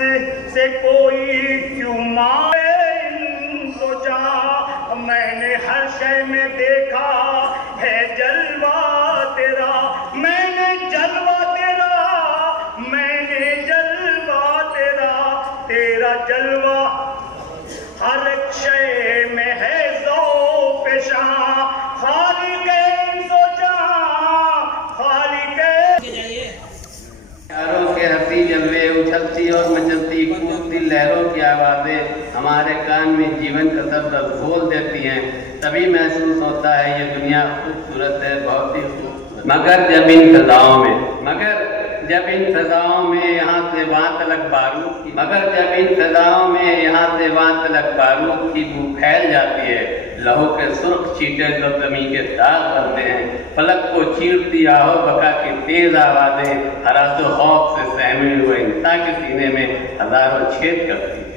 से कोई क्यों मारे तो जा। मैंने हर शय में देखा है जलवा तेरा, मैंने जलवा तेरा, मैंने जलवा तेरा, तेरा जलवा हर एक शय में है ज़ौक़-ए-शां। खालिक़ इंस-ओ-जां, खालिक़ यारों के हंसी जलवे, उछलती और मचलती कूदती लहरों की आवाज़ें हमारे कान में जीवन का शब्द घोल देती हैं। तभी महसूस होता है ये दुनिया खूबसूरत है, बहुत ही खूबसूरत। मगर जब इन फ़ज़ाओं में यहाँ से वहाँ तलक बारूद की, मगर जब इन फ़ज़ाओं में यहाँ से वहाँ तलक बारूद की बू फैल जाती है, लहू के सुर्ख छींटे जो ज़मीन के दाग बनते हैं, फलक को चीरती आहो बका की तेज आवाज़ें हरासो खौफ से सहमे हुए इंसान के सीने में हजारों छेद करती हैं।